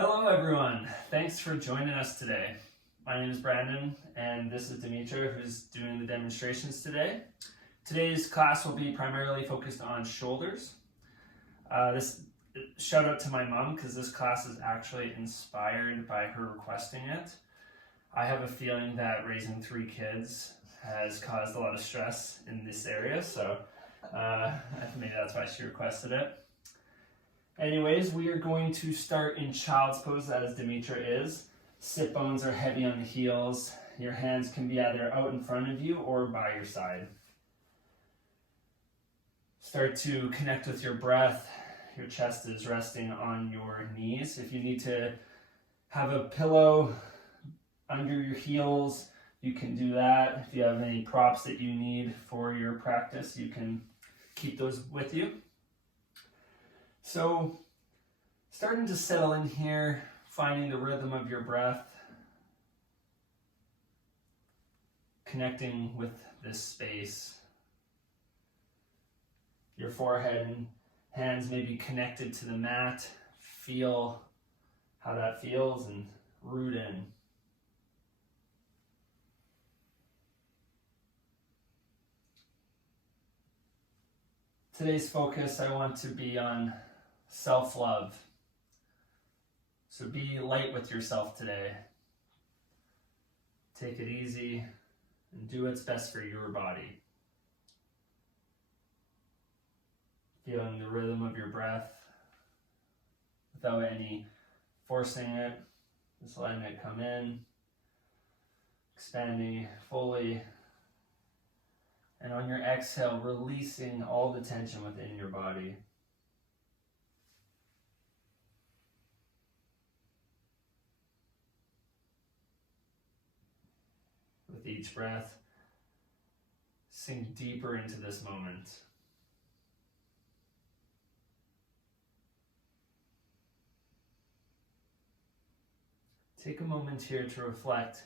Hello everyone, thanks for joining us today. My name is Branden and this is Dimitra who's doing the demonstrations today. Today's class will be primarily focused on shoulders. This shout out to my mom because this class is actually inspired by her requesting it. I have a feeling that raising 3 kids has caused a lot of stress in this area, so maybe that's why she requested it. Anyways, we are going to start in child's pose as Dimitra is. Sit bones are heavy on the heels. Your hands can be either out in front of you or by your side. Start to connect with your breath. Your chest is resting on your knees. If you need to have a pillow under your heels, you can do that. If you have any props that you need for your practice, you can keep those with you. So, starting to settle in here, finding the rhythm of your breath, connecting with this space. Your forehead and hands may be connected to the mat. Feel how that feels and root in. Today's focus, I want to be on self-love. So be light with yourself today. Take it easy and do what's best for your body. Feeling the rhythm of your breath without any forcing it. Just letting it come in, expanding fully. And on your exhale, releasing all the tension within your body. With each breath, sink deeper into this moment. Take a moment here to reflect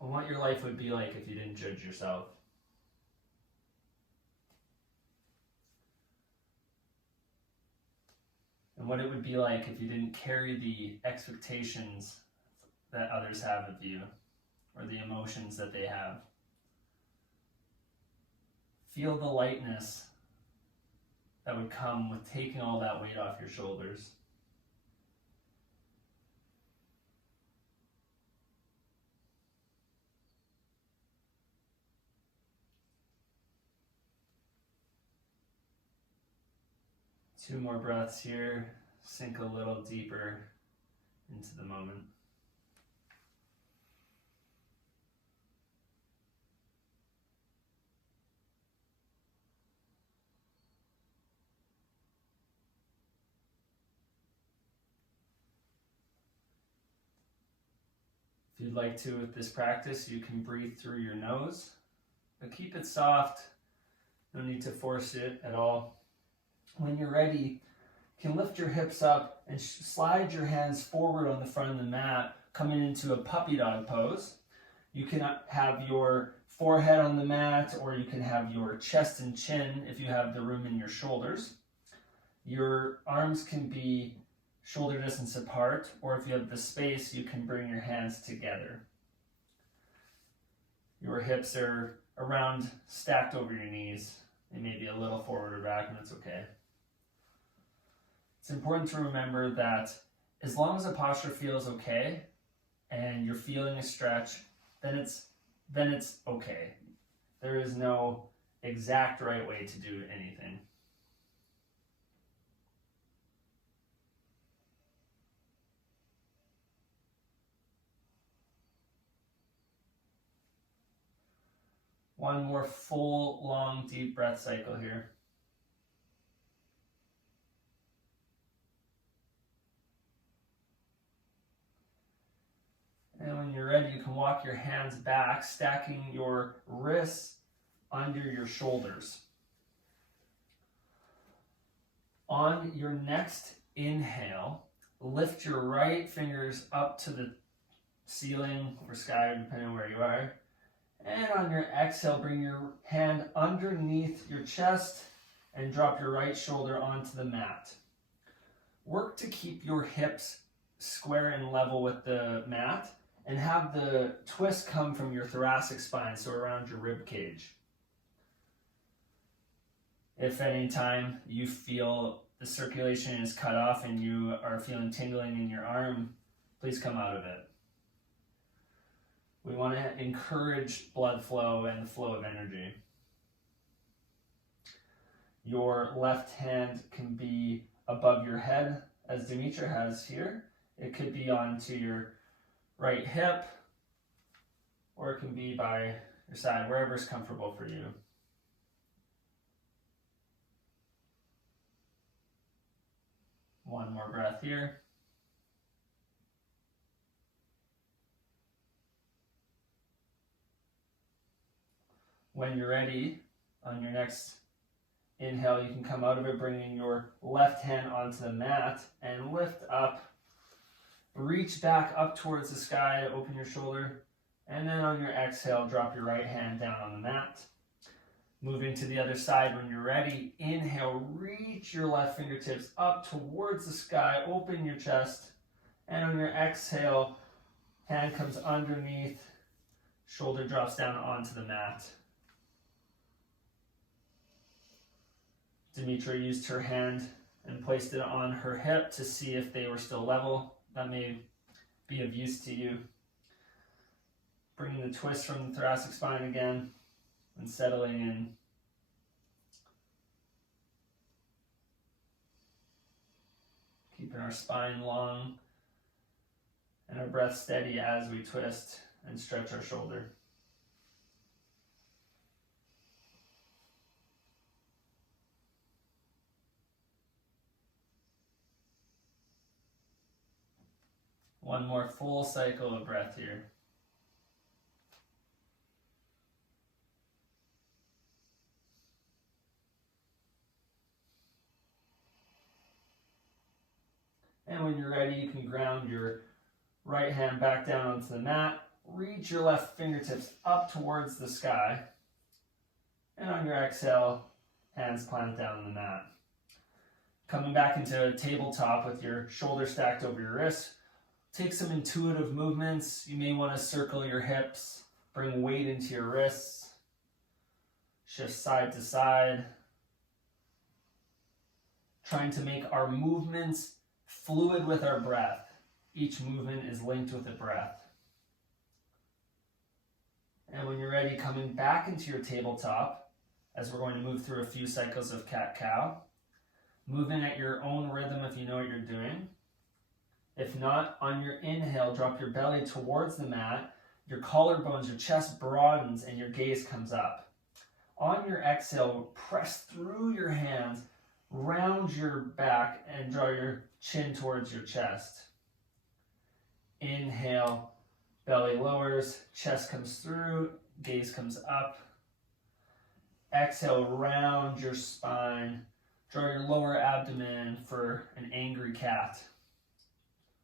on what your life would be like if you didn't judge yourself. And what it would be like if you didn't carry the expectations that others have of you, or the emotions that they have. Feel the lightness that would come with taking all that weight off your shoulders. Two more breaths here. Sink a little deeper into the moment. If you'd like to with this practice, you can breathe through your nose, but keep it soft. No need to force it at all. When you're ready, you can lift your hips up and slide your hands forward on the front of the mat, coming into a puppy dog pose. You can have your forehead on the mat, or you can have your chest and chin if you have the room in your shoulders. Your arms can be shoulder distance apart, or if you have the space, you can bring your hands together. Your hips are around, stacked over your knees. They may be a little forward or back, and that's okay. It's important to remember that as long as the posture feels okay and you're feeling a stretch, then it's okay. There is no exact right way to do anything. One more full, long, deep breath cycle here. And when you're ready, you can walk your hands back, stacking your wrists under your shoulders. On your next inhale, lift your right fingers up to the ceiling or sky, depending on where you are. And on your exhale, bring your hand underneath your chest and drop your right shoulder onto the mat. Work to keep your hips square and level with the mat, and have the twist come from your thoracic spine, so around your rib cage. If at any time you feel the circulation is cut off and you are feeling tingling in your arm, please come out of it. We want to encourage blood flow and the flow of energy. Your left hand can be above your head, as Dimitra has here. It could be onto your right hip, or it can be by your side, wherever is comfortable for you. One more breath here. When you're ready, on your next inhale, you can come out of it, bringing your left hand onto the mat and lift up. Reach back up towards the sky to open your shoulder. And then on your exhale, drop your right hand down on the mat. Moving to the other side when you're ready. Inhale, reach your left fingertips up towards the sky. Open your chest. And on your exhale, hand comes underneath. Shoulder drops down onto the mat. Dimitra used her hand and placed it on her hip to see if they were still level. That may be of use to you. Bringing the twist from the thoracic spine again and settling in. Keeping our spine long and our breath steady as we twist and stretch our shoulder. One more full cycle of breath here. And when you're ready, you can ground your right hand back down onto the mat. Reach your left fingertips up towards the sky. And on your exhale, hands plant down on the mat. Coming back into a tabletop with your shoulders stacked over your wrists. Take some intuitive movements. You may want to circle your hips, bring weight into your wrists, shift side to side. Trying to make our movements fluid with our breath. Each movement is linked with a breath. And when you're ready, coming back into your tabletop, as we're going to move through a few cycles of cat-cow. Moving at your own rhythm if you know what you're doing. If not, on your inhale, drop your belly towards the mat, your collarbones, your chest broadens, and your gaze comes up. On your exhale, press through your hands, round your back, and draw your chin towards your chest. Inhale, belly lowers, chest comes through, gaze comes up. Exhale, round your spine, draw your lower abdomen for an angry cat.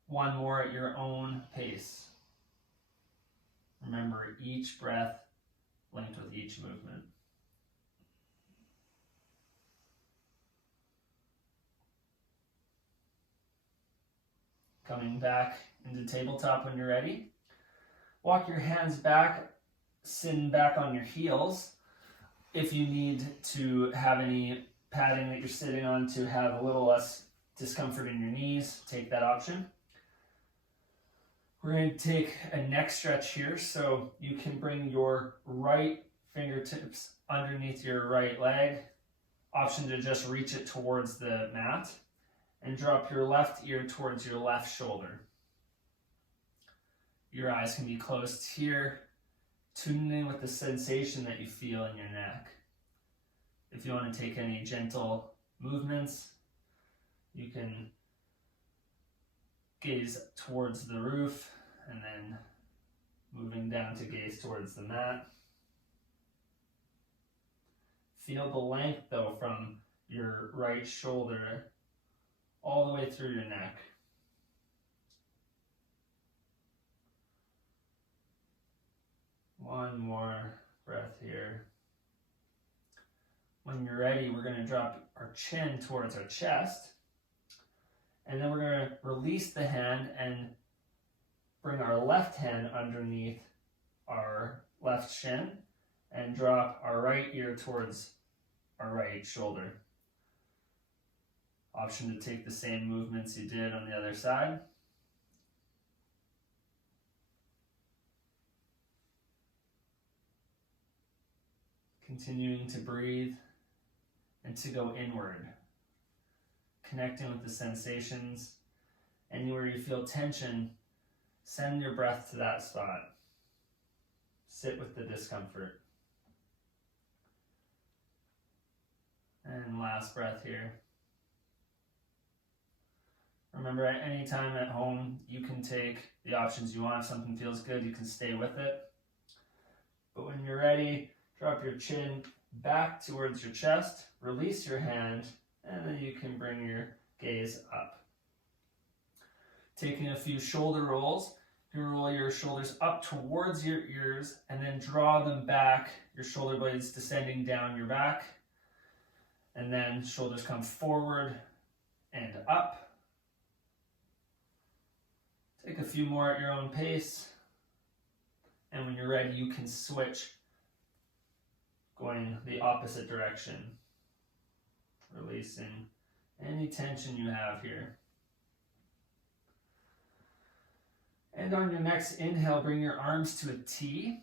One more at your own pace. Remember, each breath linked with each movement. Coming back into tabletop when you're ready. Walk your hands back, sitting back on your heels. If you need to have any padding that you're sitting on to have a little less discomfort in your knees, take that option. We're going to take a neck stretch here, so you can bring your right fingertips underneath your right leg. Option to just reach it towards the mat. And drop your left ear towards your left shoulder. Your eyes can be closed here, tuning in with the sensation that you feel in your neck. If you want to take any gentle movements, you can gaze towards the roof and then moving down to gaze towards the mat. Feel the length though from your right shoulder all the way through your neck. One more breath here. When you're ready, we're going to drop our chin towards our chest. And then we're going to release the hand and bring our left hand underneath our left shin and drop our right ear towards our right shoulder. Option to take the same movements you did on the other side. Continuing to breathe and to go inward, connecting with the sensations. Anywhere you feel tension, send your breath to that spot. Sit with the discomfort. And last breath here. Remember, at any time at home, you can take the options you want. If something feels good, you can stay with it. But when you're ready, drop your chin back towards your chest, release your hand, and then you can bring your gaze up. Taking a few shoulder rolls, you can roll your shoulders up towards your ears and then draw them back, your shoulder blades descending down your back. And then shoulders come forward and up. Take a few more at your own pace. And when you're ready, you can switch, going the opposite direction. Releasing any tension you have here. And on your next inhale, bring your arms to a T.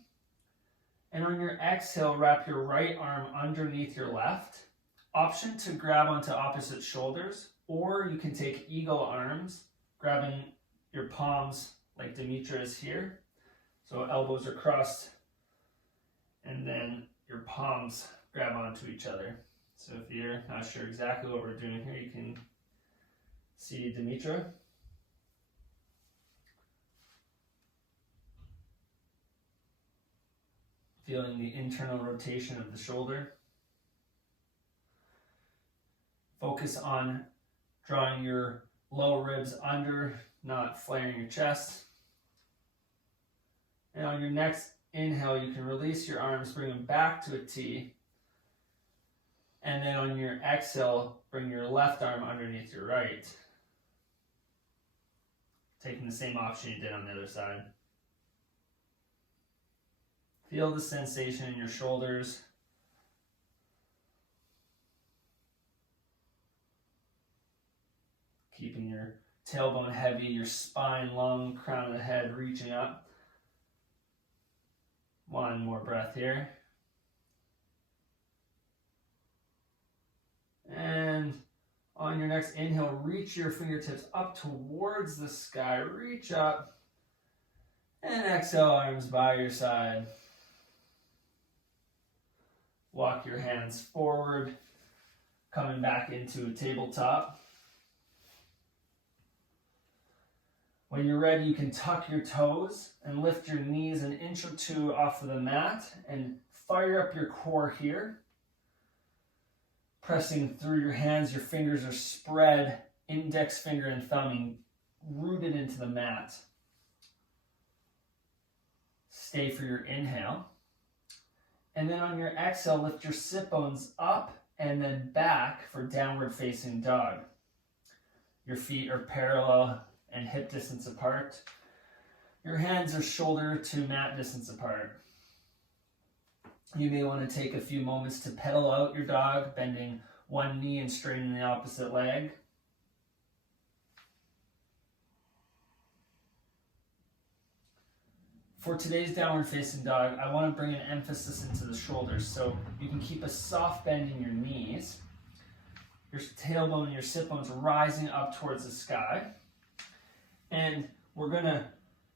And on your exhale, wrap your right arm underneath your left. Option to grab onto opposite shoulders, or you can take eagle arms, grabbing your palms like Dimitra is here. So elbows are crossed, and then your palms grab onto each other. So if you're not sure exactly what we're doing here, you can see Dimitra. Feeling the internal rotation of the shoulder. Focus on drawing your lower ribs under, not flaring your chest. And on your next inhale, you can release your arms, bring them back to a T. And then on your exhale, bring your left arm underneath your right. Taking the same option you did on the other side. Feel the sensation in your shoulders. Keeping your tailbone heavy, your spine long, crown of the head reaching up. One more breath here. And on your next inhale, reach your fingertips up towards the sky. Reach up. And exhale, arms by your side. Walk your hands forward, coming back into a tabletop. When you're ready, you can tuck your toes and lift your knees an inch or two off of the mat and fire up your core here. Pressing through your hands, your fingers are spread, index finger and thumb rooted into the mat. Stay for your inhale. And then on your exhale, lift your sit bones up and then back for downward facing dog. Your feet are parallel and hip distance apart. Your hands are shoulder to mat distance apart. You may want to take a few moments to pedal out your dog, bending one knee and straightening the opposite leg. For today's downward facing dog, I want to bring an emphasis into the shoulders, so you can keep a soft bend in your knees, your tailbone and your sit bones rising up towards the sky. And we're going to,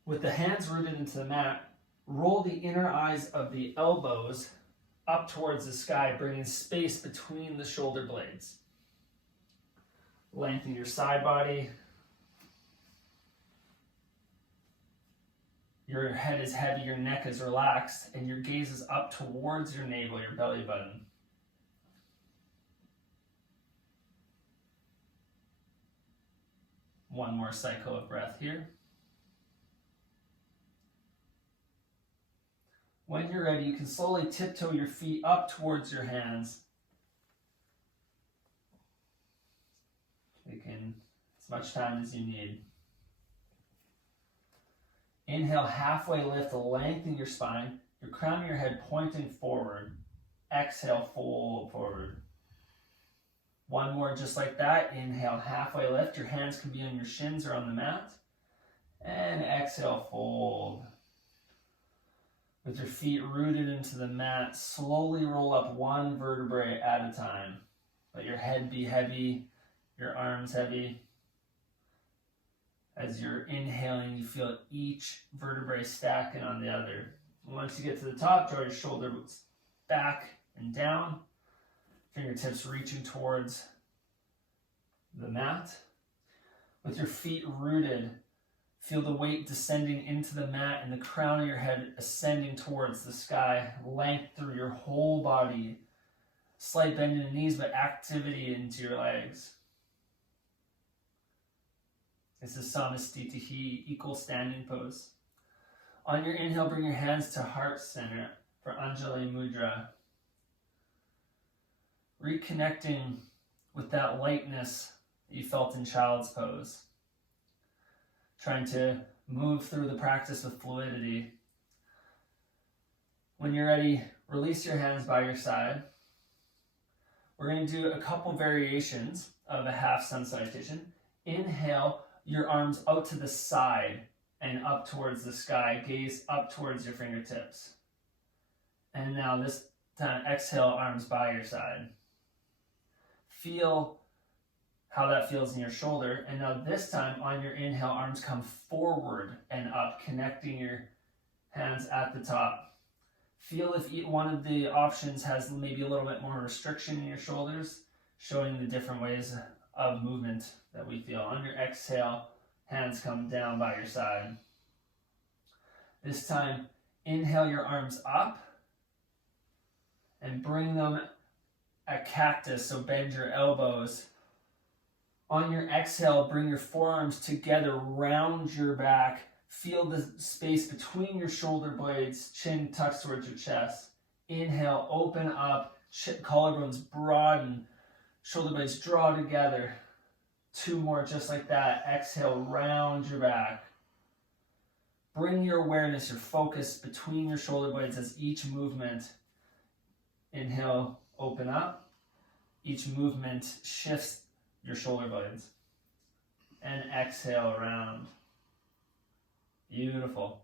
with the hands rooted into the mat, roll the inner eyes of the elbows up towards the sky, bringing space between the shoulder blades. Lengthen your side body. Your head is heavy, your neck is relaxed, and your gaze is up towards your navel, your belly button. One more cycle of breath here. When you're ready, you can slowly tiptoe your feet up towards your hands. Taking as much time as you need. Inhale, halfway lift, lengthen your spine, your crown of your head pointing forward. Exhale, fold forward. One more just like that. Inhale, halfway lift. Your hands can be on your shins or on the mat. And exhale, fold. With your feet rooted into the mat, slowly roll up one vertebrae at a time. Let your head be heavy, your arms heavy. As you're inhaling, you feel each vertebrae stacking on the other. Once you get to the top, draw your shoulders back and down. Fingertips reaching towards the mat. With your feet rooted, feel the weight descending into the mat and the crown of your head ascending towards the sky. Length through your whole body. Slight bend in the knees, but activity into your legs. This is Samastitihi, equal standing pose. On your inhale, bring your hands to heart center for Anjali Mudra. Reconnecting with that lightness that you felt in child's pose. Trying to move through the practice with fluidity. When you're ready, release your hands by your side. We're going to do a couple variations of a half sun salutation. Inhale, your arms out to the side and up towards the sky. Gaze up towards your fingertips. And now this time, exhale, arms by your side. Feel how that feels in your shoulder. And now this time, on your inhale, arms come forward and up, connecting your hands at the top. Feel if one of the options has maybe a little bit more restriction in your shoulders, showing the different ways of movement that we feel. On your exhale, hands come down by your side. This time, inhale your arms up and bring them a cactus, so bend your elbows. On your exhale, bring your forearms together, round your back. Feel the space between your shoulder blades, chin tucks towards your chest. Inhale, open up, collarbones broaden, shoulder blades draw together. Two more just like that. Exhale, round your back. Bring your awareness, your focus between your shoulder blades as each movement. Inhale, open up. Each movement shifts your shoulder blades. And exhale, round. Beautiful.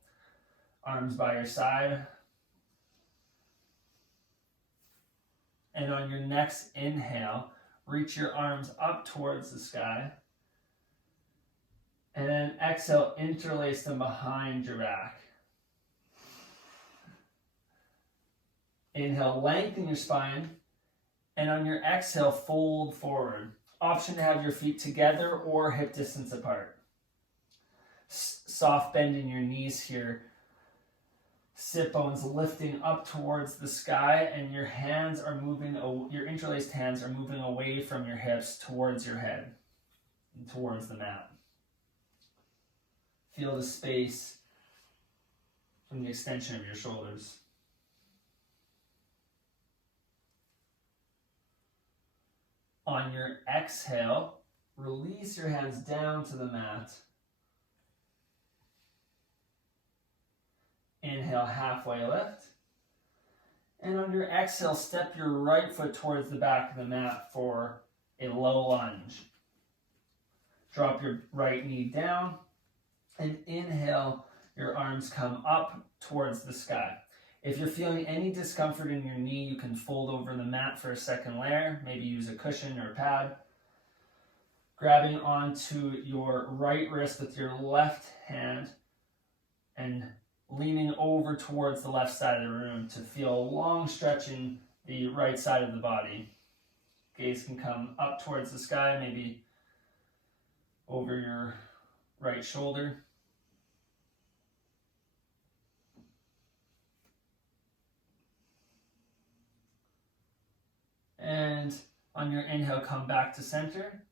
Arms by your side. And on your next inhale, reach your arms up towards the sky. And then exhale, interlace them behind your back. Inhale, lengthen your spine. And on your exhale, fold forward. Option to have your feet together or hip distance apart. Soft bend in your knees here. Sit bones lifting up towards the sky, and your hands are moving, your interlaced hands are moving away from your hips towards your head and towards the mat. Feel the space from the extension of your shoulders. On your exhale, release your hands down to the mat. Inhale, halfway lift. And on your exhale, step your right foot towards the back of the mat for a low lunge. Drop your right knee down and inhale, your arms come up towards the sky. If you're feeling any discomfort in your knee, you can fold over the mat for a second layer, maybe use a cushion or a pad. Grabbing onto your right wrist with your left hand and leaning over towards the left side of the room to feel a long stretch in the right side of the body. Gaze can come up towards the sky, maybe over your right shoulder. And on your inhale, come back to center.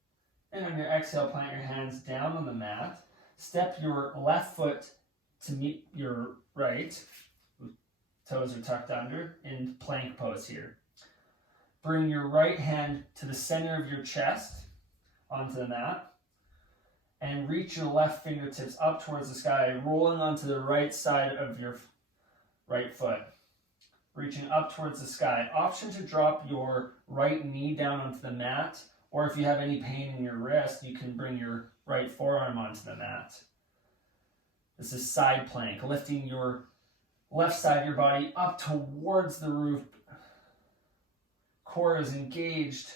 And on your exhale, plant your hands down on the mat. Step your left foot to meet your right. Toes are tucked under in plank pose here. Bring your right hand to the center of your chest onto the mat. and reach your left fingertips up towards the sky, rolling onto the right side of your right foot. Reaching up towards the sky. Option to drop your right knee down onto the mat, or if you have any pain in your wrist, you can bring your right forearm onto the mat. This is side plank, lifting your left side of your body up towards the roof. Core is engaged,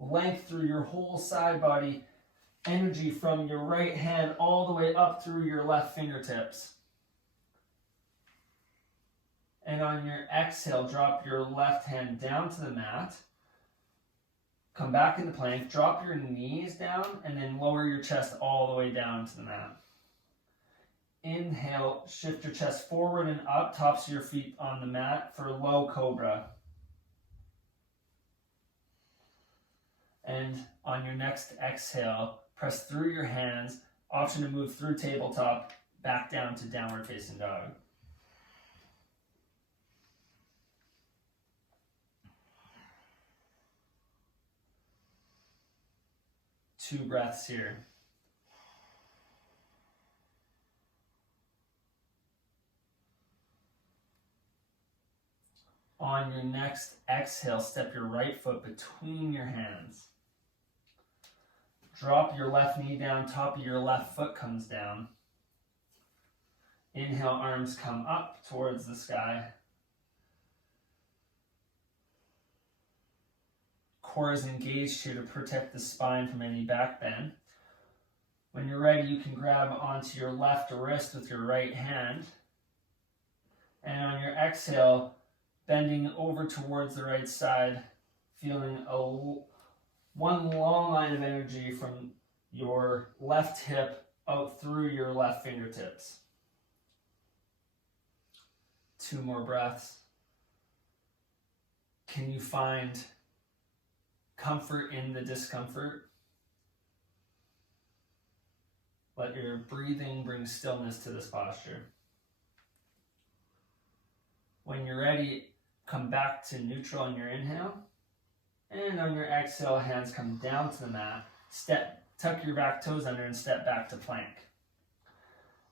length through your whole side body, energy from your right hand all the way up through your left fingertips. And on your exhale, drop your left hand down to the mat. Come back into plank, drop your knees down, and then lower your chest all the way down to the mat. Inhale, shift your chest forward and up, tops of your feet on the mat for low cobra. And on your next exhale, press through your hands, option to move through tabletop, back down to downward facing dog. Two breaths here. On your next exhale, step your right foot between your hands. Drop your left knee down, top of your left foot comes down. Inhale, arms come up towards the sky. Core is engaged here to protect the spine from any back bend. When you're ready, you can grab onto your left wrist with your right hand. And on your exhale, bending over towards the right side, feeling one long line of energy from your left hip out through your left fingertips. Two more breaths. Can you find comfort in the discomfort? Let your breathing bring stillness to this posture. When you're ready, come back to neutral on your inhale. And on your exhale, hands come down to the mat. Tuck your back toes under and step back to plank.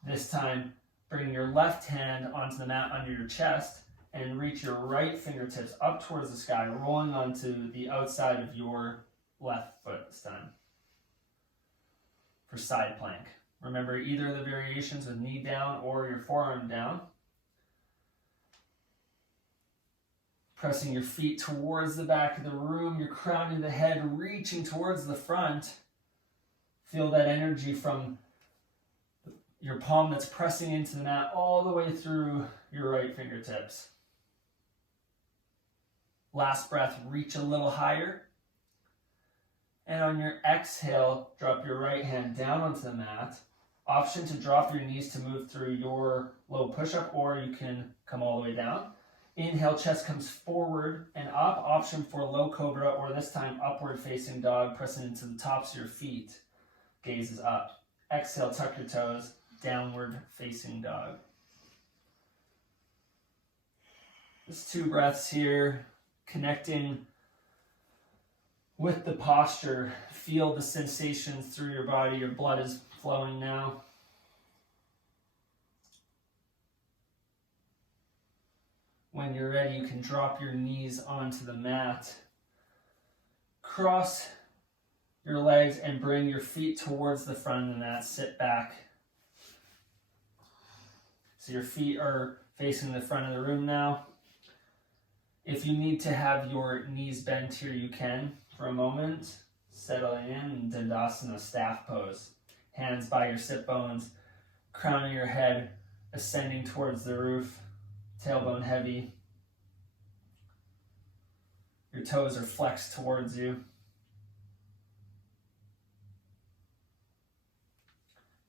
This time, bring your left hand onto the mat under your chest and reach your right fingertips up towards the sky, rolling onto the outside of your left foot this time. For side plank. Remember either of the variations with knee down or your forearm down. Pressing your feet towards the back of the room, you're crowning the head, reaching towards the front. Feel that energy from your palm that's pressing into the mat all the way through your right fingertips. Last breath, reach a little higher. And on your exhale, drop your right hand down onto the mat. Option to drop your knees to move through your low push-up, or you can come all the way down. Inhale, chest comes forward and up. Option for low cobra, or this time upward facing dog, pressing into the tops of your feet. Gaze is up. Exhale, tuck your toes, downward facing dog. Just two breaths here, connecting with the posture. Feel the sensations through your body. Your blood is flowing now. When you're ready, you can drop your knees onto the mat. Cross your legs and bring your feet towards the front of the mat. Sit back. So your feet are facing the front of the room now. If you need to have your knees bent here, you can for a moment. Settling in Dandasana, staff pose. Hands by your sit bones, crown of your head ascending towards the roof, tailbone heavy. Your toes are flexed towards you.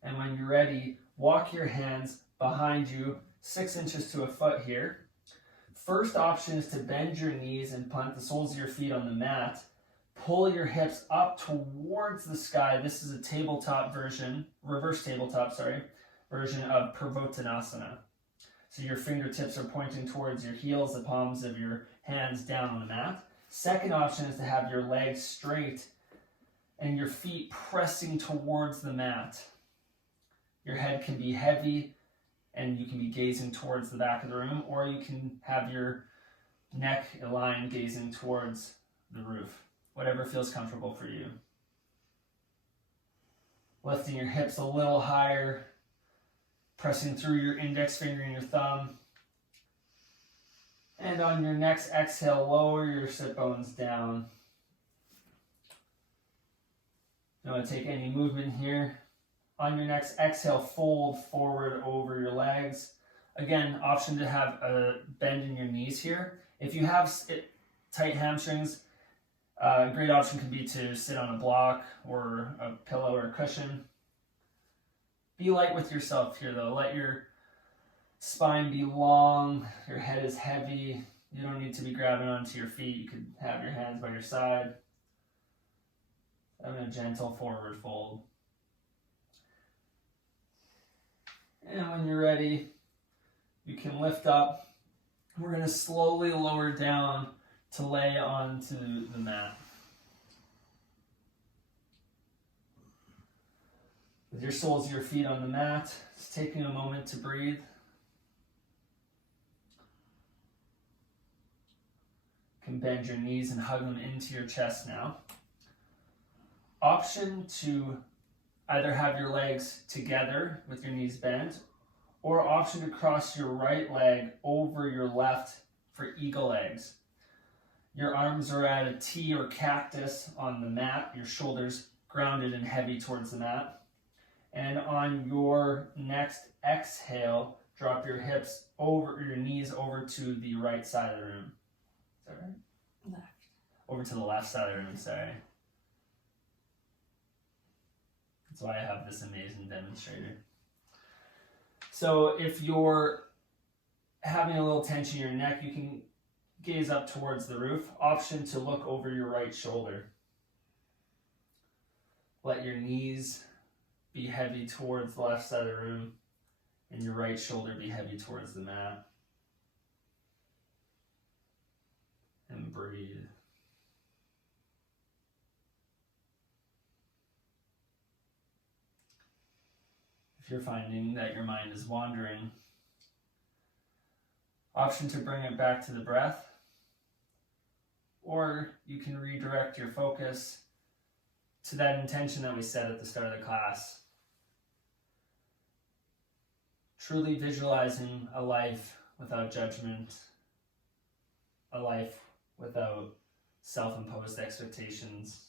And when you're ready, walk your hands behind you, 6 inches to a foot here. First option is to bend your knees and plant the soles of your feet on the mat. Pull your hips up towards the sky. This is a tabletop version, reverse tabletop, version of Purvottanasana. So your fingertips are pointing towards your heels, the palms of your hands down on the mat. Second option is to have your legs straight and your feet pressing towards the mat. Your head can be heavy and you can be gazing towards the back of the room, or you can have your neck aligned gazing towards the roof. Whatever feels comfortable for you. Lifting your hips a little higher, pressing through your index finger and your thumb. And on your next exhale, lower your sit bones down. You don't want to take any movement here. On your next exhale, fold forward over your legs. Again, option to have a bend in your knees here. If you have tight hamstrings, a great option could be to sit on a block or a pillow or a cushion. Be light with yourself here though. Let your spine be long, your head is heavy. You don't need to be grabbing onto your feet. You could have your hands by your side. Having a gentle forward fold. And when you're ready, you can lift up. We're going to slowly lower down to lay onto the mat. With your soles of your feet on the mat, just taking a moment to breathe. You can bend your knees and hug them into your chest now. Option to either have your legs together with your knees bent, or option to cross your right leg over your left for eagle legs. Your arms are at a T or cactus on the mat, your shoulders grounded and heavy towards the mat. And on your next exhale, drop your hips over, your knees over to the right side of the room. Is that right? Left. Over to the left side of the room, sorry. That's why I have this amazing demonstrator. So if you're having a little tension in your neck, you can gaze up towards the roof. Option to look over your right shoulder. Let your knees be heavy towards the left side of the room and your right shoulder be heavy towards the mat. And breathe. If you're finding that your mind is wandering, option to bring it back to the breath, or you can redirect your focus to that intention that we set at the start of the class. Truly visualizing a life without judgment, a life without self-imposed expectations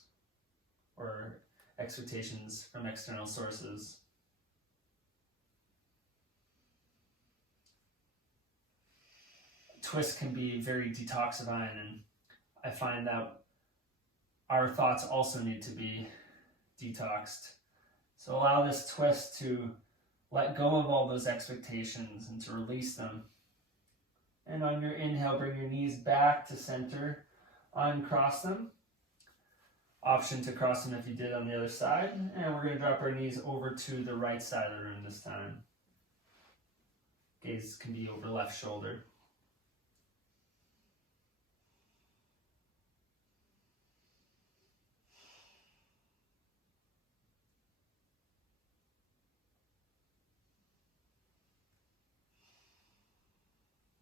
or expectations from external sources. Twist can be very detoxifying, and I find that our thoughts also need to be detoxed. So allow this twist to let go of all those expectations and to release them. And on your inhale, bring your knees back to center, uncross them. Option to cross them if you did on the other side. And we're going to drop our knees over to the right side of the room this time. Gaze can be over left shoulder.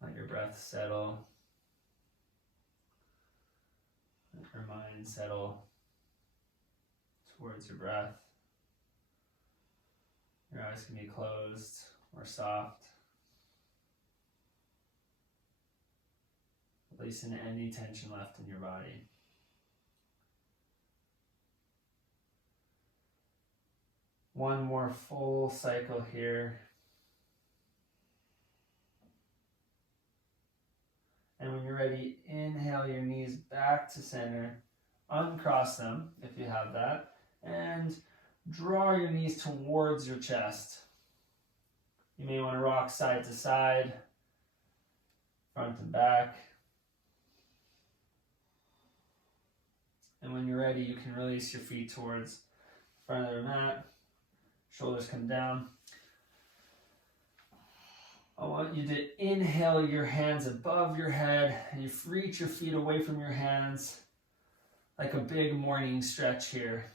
Let your breath settle. Let your mind settle towards your breath. Your eyes can be closed or soft. Releasing any tension left in your body. One more full cycle here. And when you're ready, inhale your knees back to center. Uncross them if you have that. And draw your knees towards your chest. You may want to rock side to side, front and back. And when you're ready, you can release your feet towards the front of the mat. Shoulders come down. I want you to inhale your hands above your head and you reach your feet away from your hands like a big morning stretch here.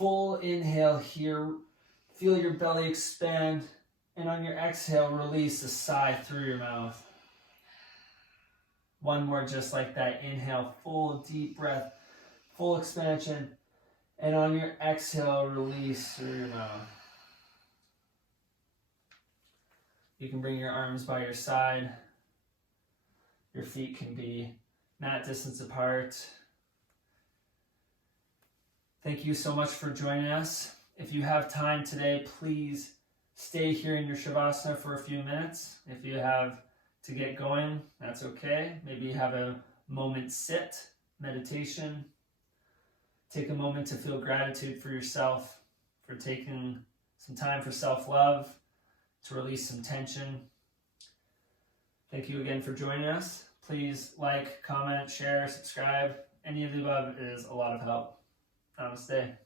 full inhale here. Feel your belly expand. And on your exhale, release a sigh through your mouth. One more just like that. Inhale, full deep breath, full expansion. And on your exhale, release through your mouth. You can bring your arms by your side. Your feet can be mat distance apart. Thank you so much for joining us. If you have time today, please stay here in your Shavasana for a few minutes. If you have to get going, that's okay. Maybe have a moment sit, meditation. Take a moment to feel gratitude for yourself, for taking some time for self-love, to release some tension. Thank you again for joining us. Please like, comment, share, subscribe. Any of the above is a lot of help. Namaste.